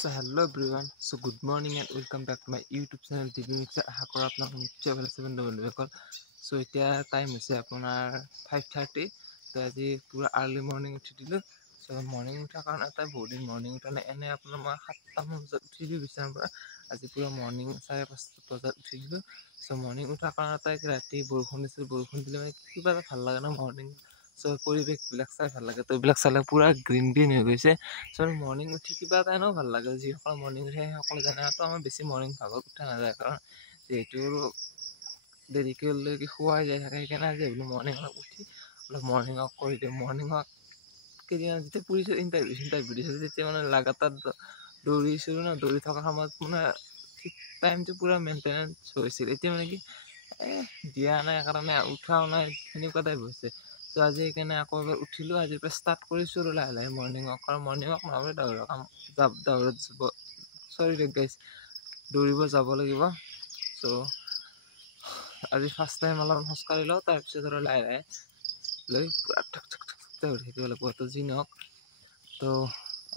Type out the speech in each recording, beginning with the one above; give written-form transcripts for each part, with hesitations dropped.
So hello everyone. So good morning and welcome back to my YouTube channel TV Mixer. আশা কৰো আপোনাক নিশ্চয় ভাল আছে বন্ধুসকল। So এতিয়া টাইম হৈছে আপোনাৰ 5:30। তো আজি পুৰা আৰ্লি মৰ্নিং উঠি দিলো। So মৰ্নিং উঠাৰ কাৰণে এটা বহুত দিন মৰ্নিং উঠা নাই। এনে আপোনাৰ মই 7টা মান বজাত উঠিলো বিছনাৰ পৰা। আজি পুৰা মৰ্নিং 5:30 বজাত উঠি দিলো। So মৰ্নিং উঠাৰ কাৰণে এটা ৰাতি বৰষুণ দিছিল। বৰষুণ দিলে মানে কিবা এটা ভাল লাগে ন মৰ্নিং। So পৰিৱেশবিলাক চাই ভাল লাগে। তো এইবিলাক চালে পুৰা গ্ৰীণ হৈ গৈছে। So মৰ্নিং উঠি কিবা এটা এনেও ভাল লাগে। যিসকল মৰ্নিং উঠে সকলো জানে তো আমাৰ বেছি মৰ্নিং ভাগত উঠা নাযায় কাৰণ যিহেতু দেৰিলৈকে শুৱাই যায় থাকে সেইকাৰণে আজি ভাবিলোঁ মৰ্নিং ৱাক উঠি অলপ মৰ্নিং ৱাক কৰি দিওঁ। মৰ্নিং ৱাক কেইদিন যেতিয়া পুলিচৰ ইণ্টাৰভিউ দিছিলোঁ তেতিয়া মানে লাগাতাৰ দৌৰিছিলোঁ ন। দৌৰি থকা সময়ত মানে ঠিক টাইমটো পূৰা মেইনটেনেঞ্চ হৈছিল। এতিয়া মানে কি দিয়া নাই কাৰণে উঠাও নাই সেনেকুৱা টাইপ হৈছে। তো আজি সেইকাৰণে আকৌ এবাৰ উঠিলোঁ। আজিৰ পৰা ষ্টাৰ্ট কৰিছোঁ আৰু লাহে লাহে মৰ্নিং ৱাক। কাৰণ মৰ্নিং ৱাক নহ'লে দৌৰিব যাব লাগিব। চ' আজি ফাৰ্ষ্ট টাইম অলপ খোজকাঢ়ি লওঁ, তাৰপিছত আৰু লাহে লাহে লৈ পূৰা উঠি থাকিব লাগিব। তো যি নহওক তো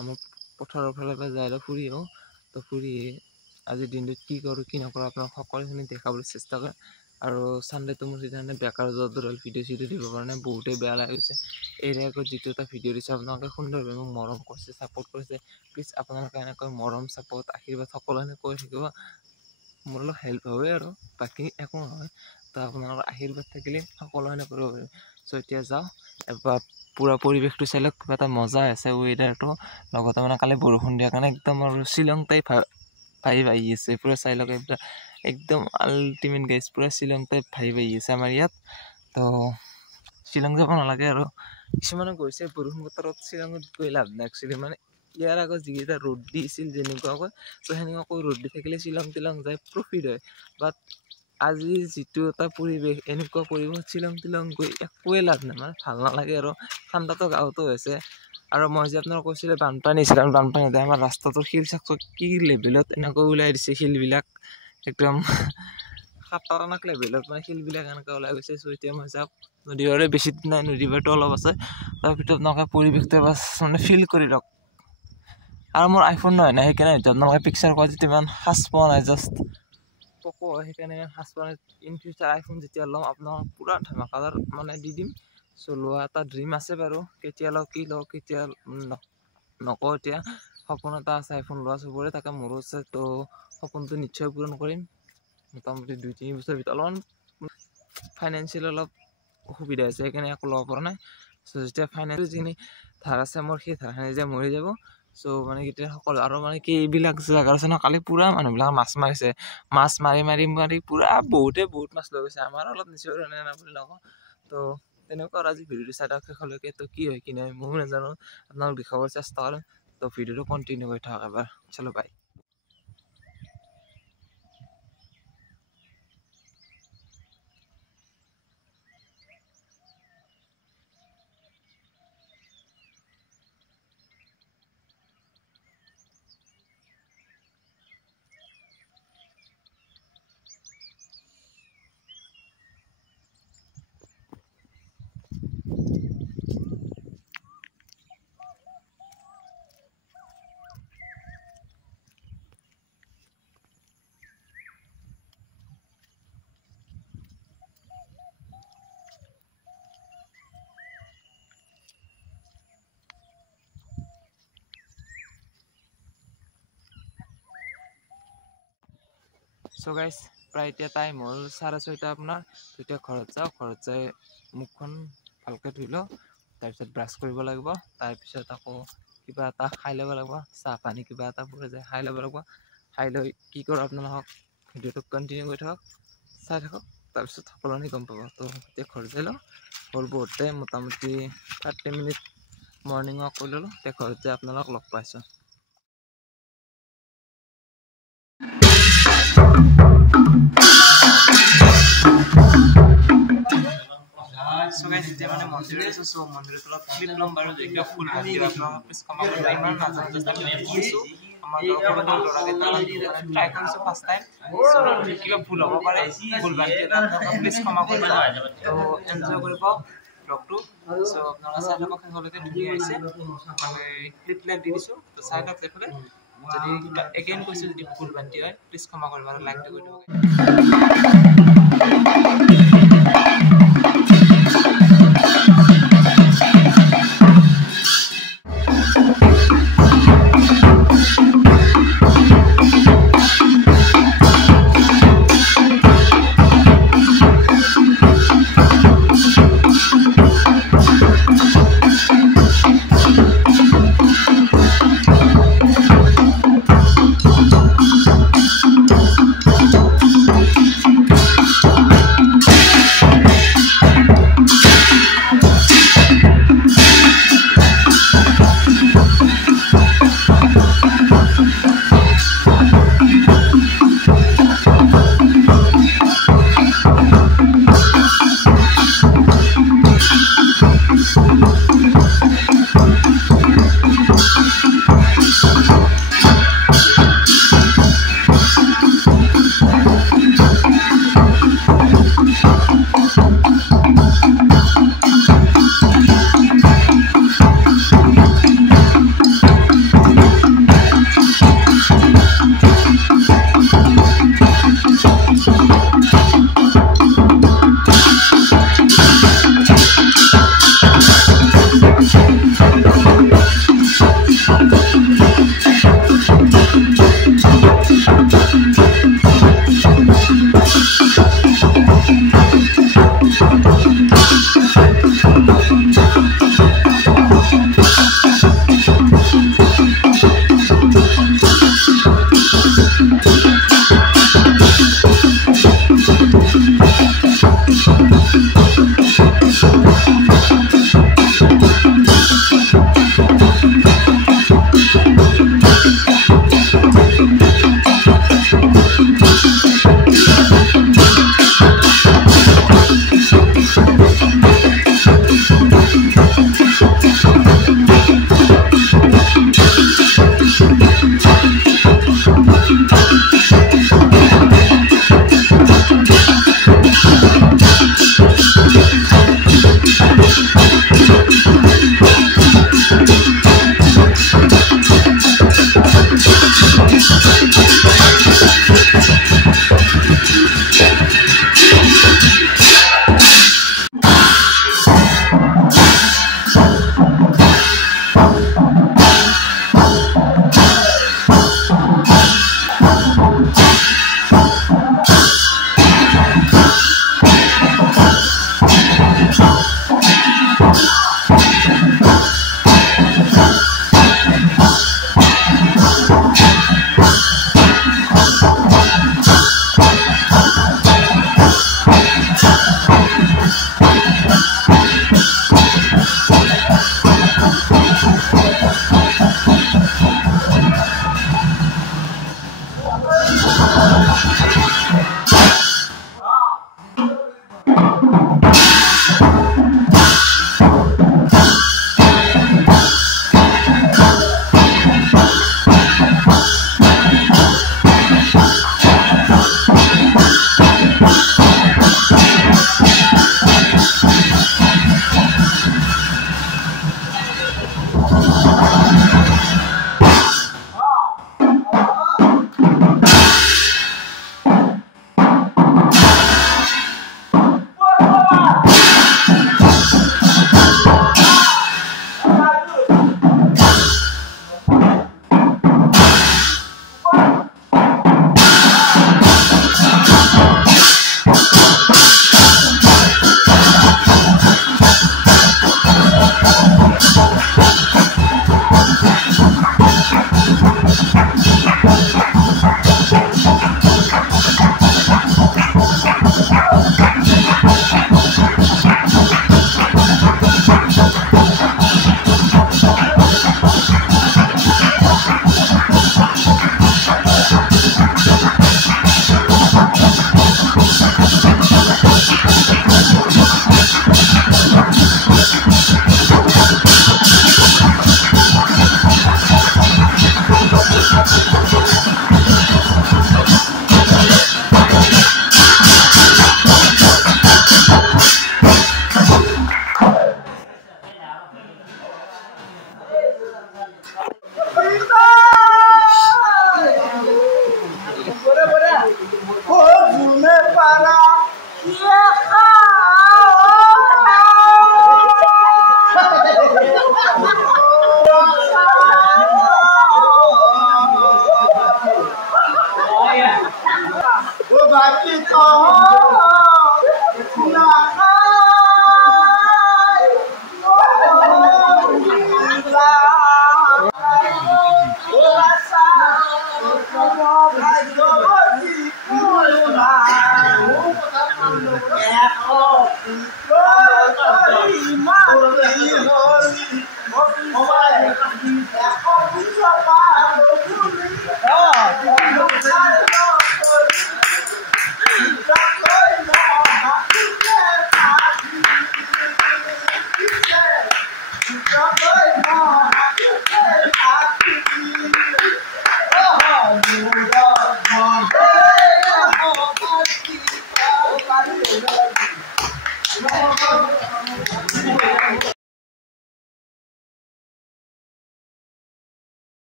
আমাৰ পথাৰৰ ফালৰ পৰা যাই ফুৰি আহোঁ। তো ফুৰি আজিৰ দিনটোত কি কৰোঁ কি নকৰোঁ আপোনাক সকলোখিনি দেখাবলৈ চেষ্টা কৰে। আৰু ছানডেটো মোৰ সেইকাৰণে বেকাৰ দৌৰাল ভিডিঅ' দিব কাৰণে বহুতেই বেয়া লাগিছে। এৰে আগত যিটো এটা ভিডিঅ' দিছে আপোনালোকে সুন্দৰভাৱে মোক মৰম কৰিছে, ছাপোৰ্ট কৰিছে। প্লিজ আপোনালোকে এনেকৈ মৰম ছাপোৰ্ট আশীৰ্বাদ সকলোখিনি কৰি থাকিব। মোৰ অলপ হেল্প হয় আৰু বাকী একো নহয়। তো আপোনালোকৰ আশীৰ্বাদ থাকিলে সকলোখিনি কৰিব পাৰিম। চ' এতিয়া যাওঁ এবাৰ পূৰা পৰিৱেশটো চাই লওক। কিবা এটা মজা আছে ৱেডাৰটো। লগতে মানে কালি বৰষুণ দিয়াৰ কাৰণে একদম আৰু শ্বিলং টাইপ ভাইব আহি আছে। পূৰা চাই লওক এইবিলাক একদম আল্টিমেট গাইজ। পূৰা শ্বিলং টাইপ ভাইব আহি আছে আমাৰ ইয়াত। তো শ্বিলং যাব নালাগে আৰু কিছুমানে গৈছে বৰষুণ বতৰত শ্বিলঙত গৈ লাভ নাই একচুৱেলি। মানে ইয়াৰ আগত যিকেইটা ৰ'দ দিছিল যেনেকুৱাকৈ তো সেনেকুৱাকৈ ৰ'দ দি থাকিলে শ্বিলং যাই প্ৰফিট হয়। বাট আজি যিটো এটা পৰিৱেশ এনেকুৱা পৰিৱেশ শ্বিলং গৈ একোৱে লাভ নাই। মানে ভাল নালাগে আৰু ঠাণ্ডাটো গাঁৱতো হৈছে। আৰু মই যে আপোনাক কৈছিলোঁ বানপানী হৈছিল আৰু বানপানী হ'লে আমাৰ ৰাস্তাটোৰ শিল চাকটো কি লেভেলত এনেকৈ ওলাই দিছে শিলবিলাক একদম খাতাৰনাক লেভেলত মানে শিলবিলাক এনেকৈ ওলাই গৈছে। চ' এতিয়া মই যাওক নদীবাৰে বেছি দিন নাই, নদীবাৰটো অলপ আছে। তাৰ ভিতৰত আপোনালোকে পৰিৱেশটো বাছ মানে ফিল কৰি লওক। আৰু মোৰ আইফোন নহয় নাই সেইকাৰণে আপোনালোকে পিকচাৰ কোৱালিটি ইমান সাজ পোৱা নাই। জাষ্ট পক' সেইকাৰণে সাজ পোৱা নাই। ইন ফিউচাৰ আইফোন যেতিয়া ল'ম আপোনাক পূৰা ধমাকাদাৰ মানে দি দিম। চ' লোৱা এটা ড্ৰিম আছে বাৰু। কেতিয়া লওঁ কি লওঁ কেতিয়া নকওঁ এতিয়া। সপোন এটা আছে আইফোন লোৱা চবৰে, তাকে মোৰো আছে। তো সপোনটো নিশ্চয় পূৰণ কৰিম। মোটামুটি 2-3 বছৰৰ ভিতৰত অলপমান ফাইনেন্সিয়েলি অলপ অসুবিধা হৈছে সেইকাৰণে একো ল'ব পৰা নাই। চ' যেতিয়া ফাইনেন্সিয়েলি যিখিনি ধাৰ আছে মোৰ সেই ধাৰখিনি যে মৰি যাব। চ' মানে কেতিয়া সকলো আৰু মানে কি এইবিলাক জেগা আছে ন। কালি পূৰা মানুহবিলাক মাছ মাৰিছে। মাছ মাৰি পূৰা বহুত মাছ লৈ গৈছে। আমাৰ অলপ নিচেই বুলি নকওঁ। তো তেনেকুৱা আৰু আজি ভিডিঅ'টো চাই থাকক শেষলৈকে। তো কি হয় কি নহয় ময়ো নাজানো, আপোনালোক দেখাবৰ চেষ্টা কৰিম। তো ভিডিঅ'টো কণ্টিনিউ কৰি থাকক এবাৰ। চলো বাই। চ' গাইজ প্ৰায় এতিয়া টাইম হ'ল 6:30 আপোনাৰ। এতিয়া ঘৰত যাওঁ, ঘৰত যাই মুখখন ভালকৈ ধুই লওঁ, তাৰপিছত ব্ৰাছ কৰিব লাগিব। তাৰপিছত আকৌ কিবা এটা খাই ল'ব লাগিব, চাহ পানী কিবা এটা পৰি যায় খাই ল'ব লাগিব। খাই লৈ কি কৰোঁ আপোনালোকক ভিডিঅ'টো কণ্টিনিউ কৰি থাকক, চাই থাকক, তাৰপিছত সকলোখিনি গম পাব। তো এতিয়া ঘৰত যাই লওঁ। হ'ল বহুতে মোটামুটি 30 মিনিট মৰ্ণিং ৱাক কৰি ল'লোঁ। এতিয়া ঘৰত যাই আপোনালোকক লগ পাইছোঁ। এতিয়া মানে মন্দিৰত আছোঁ। চ' মন্দিৰত অলপ ক্লিপ ল'ম বাৰু। যেতিয়া ফুল বান্ধি আপোনালোকক প্লিজ ক্ষমা কৰিব, ইমান নাজানো। জাষ্ট আমি দেখি আছোঁ আমাৰ গাঁৱৰ ল'ৰাকেইটা মানে ট্ৰাই কৰিছোঁ ফাৰ্ষ্ট টাইম। কিবা ভুল হ'ব পাৰে ফুল বান্ধি আপোনালোকক প্লিজ ক্ষমা কৰিব। তো এনজয় কৰিব ব্লগটো। চ' আপোনালোকে চাই থাকক শেষলৈকে। ধুনীয়া হৈছে ক্লিপ দি দিছোঁ। তো চাই থাকক এইফালে যদি এগেইন কৈছোঁ যদি ভুল ভ্ৰান্তি হয় প্লিজ ক্ষমা কৰিব আৰু লাইকটো কৰি দিব।